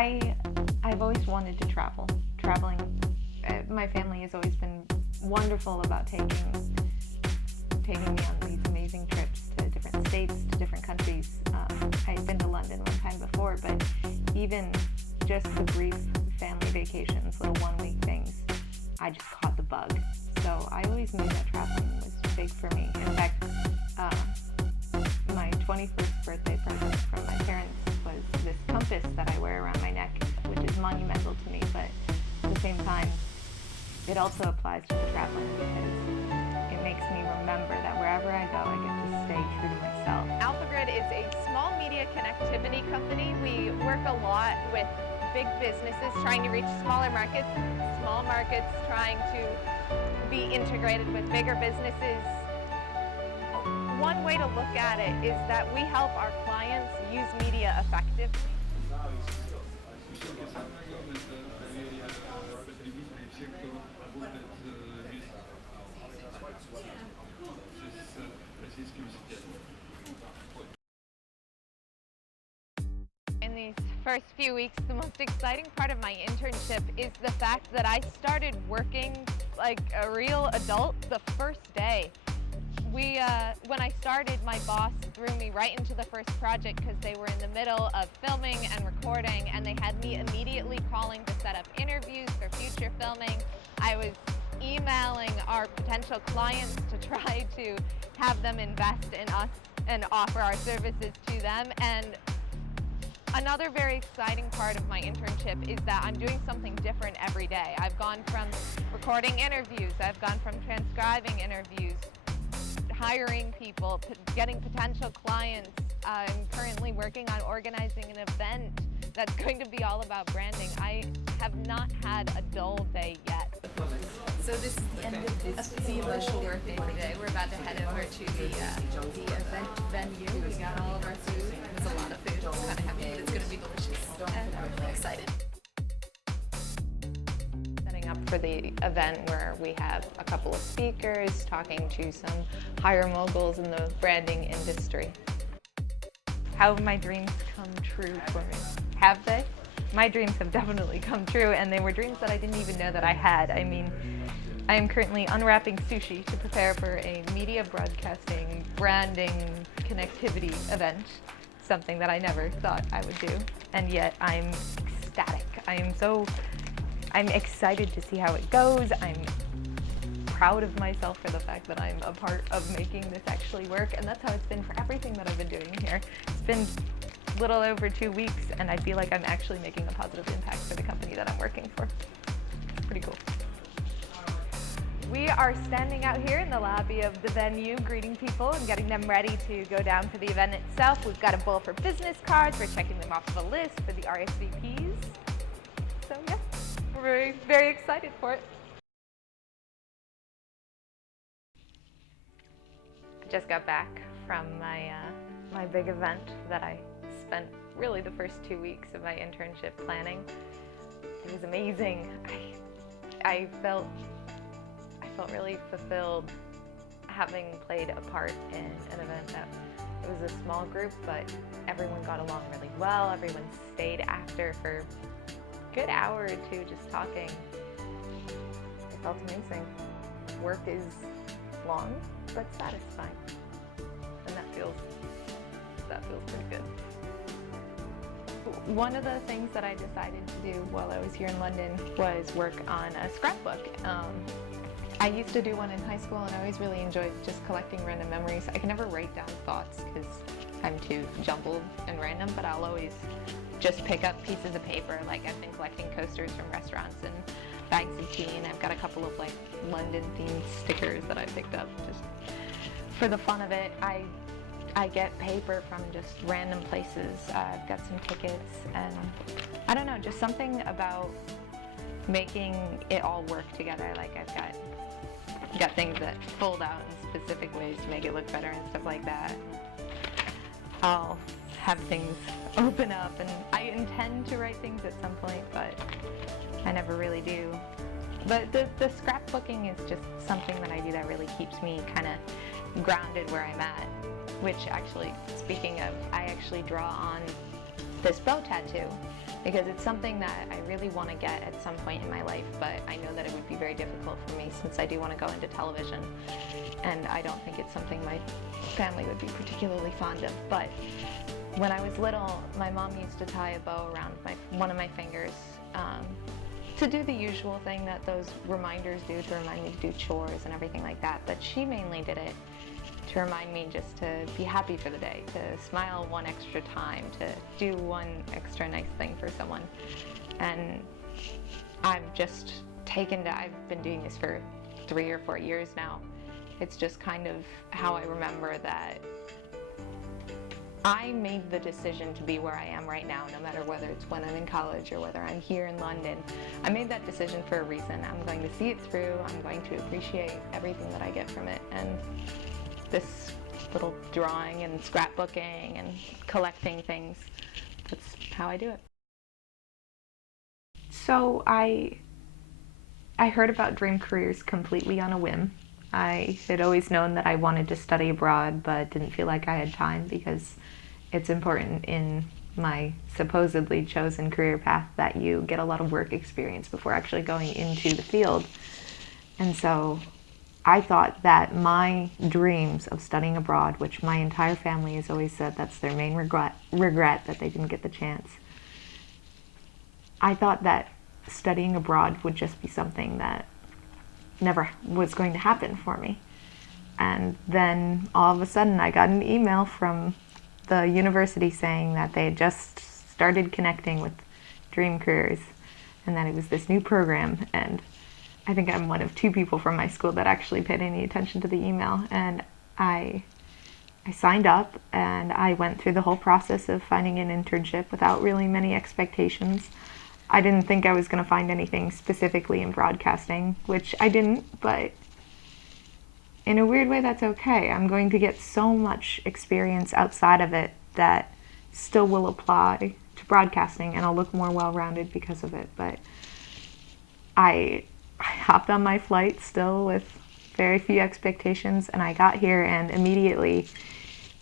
I've always wanted to travel. Traveling, my family has always been wonderful about taking me on these amazing trips to different states, to different countries. I'd been to London one time before, but even just the brief family vacations, little one-week things, I just caught the bug. So I always knew that traveling was big for me. In fact, my 21st birthday present from my parents was this compass that I wear around my neck, which is monumental to me, but at the same time, it also applies to the traveling because it makes me remember that wherever I go, I get to stay true to myself. AlphaGrid is a small media connectivity company. We work a lot with big businesses trying to reach smaller markets, small markets trying to be integrated with bigger businesses. One way to look at it is that we help our clients use media effectively. In these first few weeks, the most exciting part of my internship is the fact that I started working like a real adult the first day. When I started, my boss threw me right into the first project because they were in the middle of filming and recording, and they had me immediately calling to set up interviews for future filming. I was emailing our potential clients to try to have them invest in us and offer our services to them. And another very exciting part of my internship is that I'm doing something different every day. I've gone from recording interviews, I've gone from transcribing interviews, hiring people, getting potential clients. I'm currently working on organizing an event that's going to be all about branding. I have not had a dull day yet. So this is the end of the official work day today. We're about to head over to the event venue. We got all of our food. There's a lot of food. It's kind of heavy, but it's going to be delicious. And I'm really excited. Up for the event where we have a couple of speakers talking to some higher moguls in the branding industry. How have my dreams come true for me? Have they? My dreams have definitely come true, and they were dreams that I didn't even know that I had. I mean, I am currently unwrapping sushi to prepare for a media broadcasting, branding, connectivity event, something that I never thought I would do, and yet I'm ecstatic. I'm excited to see how it goes. I'm proud of myself for the fact that I'm a part of making this actually work, and that's how it's been for everything that I've been doing here. It's been a little over 2 weeks, and I feel like I'm actually making a positive impact for the company that I'm working for. It's pretty cool. We are standing out here in the lobby of the venue, greeting people and getting them ready to go down for the event itself. We've got a bowl for business cards. We're checking them off the list for the RSVPs. So yeah. We're very, very excited for it. I just got back from my big event that I spent really the first 2 weeks of my internship planning. It was amazing. I felt really fulfilled having played a part in an event that it was a small group, but everyone got along really well. Everyone stayed after for good hour or two just talking. It felt amazing. Work is long but satisfying, and that feels pretty good. One of the things that I decided to do while I was here in London was work on a scrapbook. I used to do one in high school, and I always really enjoyed just collecting random memories. I can never write down thoughts because I'm too jumbled and random, but I'll always just pick up pieces of paper. Like I've been collecting coasters from restaurants and bags of tea, and I've got a couple of like London themed stickers that I picked up just for the fun of it. I get paper from just random places. I've got some tickets, and I don't know, just something about making it all work together. Like I've got things that fold out in specific ways to make it look better and stuff like that. I'll have things open up, and I intend to write things at some point, but I never really do. But the scrapbooking is just something that I do that really keeps me kind of grounded where I'm at, which actually, speaking of, I actually draw on this bow tattoo because it's something that I really want to get at some point in my life, but I know that it would be very difficult for me since I do want to go into television, and I don't think it's something my family would be particularly fond of. But when I was little, my mom used to tie a bow around one of my fingers to do the usual thing that those reminders do, to remind me to do chores and everything like that, but she mainly did it to remind me just to be happy for the day, to smile one extra time, to do one extra nice thing for someone. And I've just I've been doing this for 3 or 4 years now. It's just kind of how I remember that I made the decision to be where I am right now, no matter whether it's when I'm in college or whether I'm here in London. I made that decision for a reason. I'm going to see it through. I'm going to appreciate everything that I get from it. And this little drawing and scrapbooking and collecting things, that's how I do it. So I heard about Dream Careers completely on a whim. I had always known that I wanted to study abroad, but didn't feel like I had time because it's important in my supposedly chosen career path that you get a lot of work experience before actually going into the field. And so I thought that my dreams of studying abroad, which my entire family has always said that's their main regret that they didn't get the chance, I thought that studying abroad would just be something that never was going to happen for me. And then all of a sudden I got an email from the university saying that they had just started connecting with Dream Careers and that it was this new program, and I think I'm one of 2 people from my school that actually paid any attention to the email. And I signed up and I went through the whole process of finding an internship without really many expectations. I didn't think I was going to find anything specifically in broadcasting, which I didn't, but in a weird way that's okay. I'm going to get so much experience outside of it that still will apply to broadcasting, and I'll look more well-rounded because of it. But I hopped on my flight still with very few expectations, and I got here, and immediately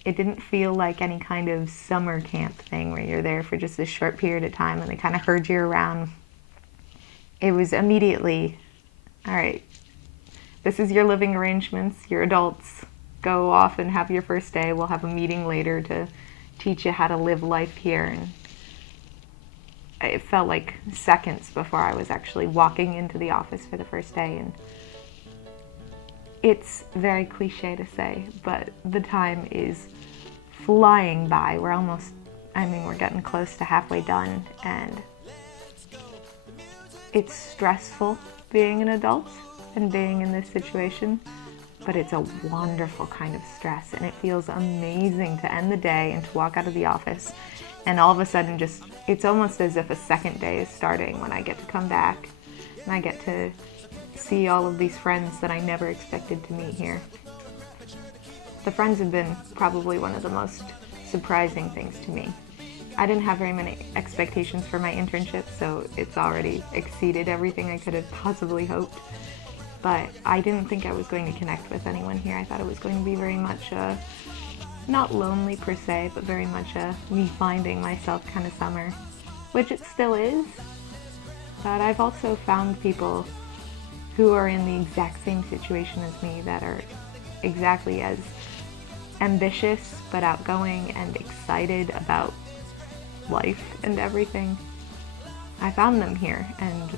it didn't feel like any kind of summer camp thing where you're there for just a short period of time and they kind of herd you around. It was immediately, all right, this is your living arrangements, you're adults, go off and have your first day. We'll have a meeting later to teach you how to live life here. And it felt like seconds before I was actually walking into the office for the first day. And it's very cliche to say, but the time is flying by. We're getting close to halfway done, and it's stressful being an adult and being in this situation, but it's a wonderful kind of stress, and it feels amazing to end the day and to walk out of the office and all of a sudden it's almost as if a second day is starting when I get to come back and I get to see all of these friends that I never expected to meet here. The friends have been probably one of the most surprising things to me. I didn't have very many expectations for my internship, so it's already exceeded everything I could have possibly hoped. But I didn't think I was going to connect with anyone here. I thought it was going to be very much not lonely per se, but very much me finding myself kind of summer, which it still is. But I've also found people who are in the exact same situation as me that are exactly as ambitious but outgoing and excited about life and everything. I found them here, and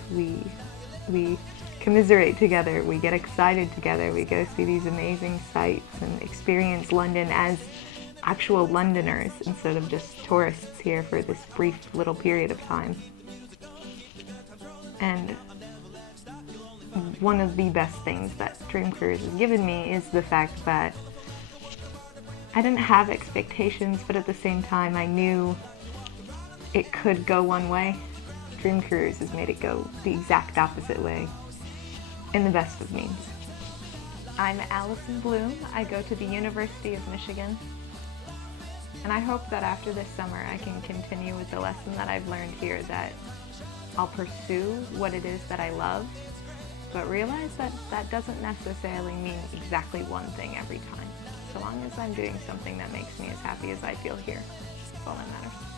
we commiserate together, we get excited together, we go see these amazing sights and experience London as actual Londoners instead of just tourists here for this brief little period of time. And one of the best things that Dream Careers has given me is the fact that I didn't have expectations, but at the same time I knew it could go one way. Dream Careers has made it go the exact opposite way, in the best of means. I'm Alison Bloom. I go to the University of Michigan, and I hope that after this summer I can continue with the lesson that I've learned here, that I'll pursue what it is that I love, but realize that that doesn't necessarily mean exactly one thing every time. So long as I'm doing something that makes me as happy as I feel here, that's all that matters.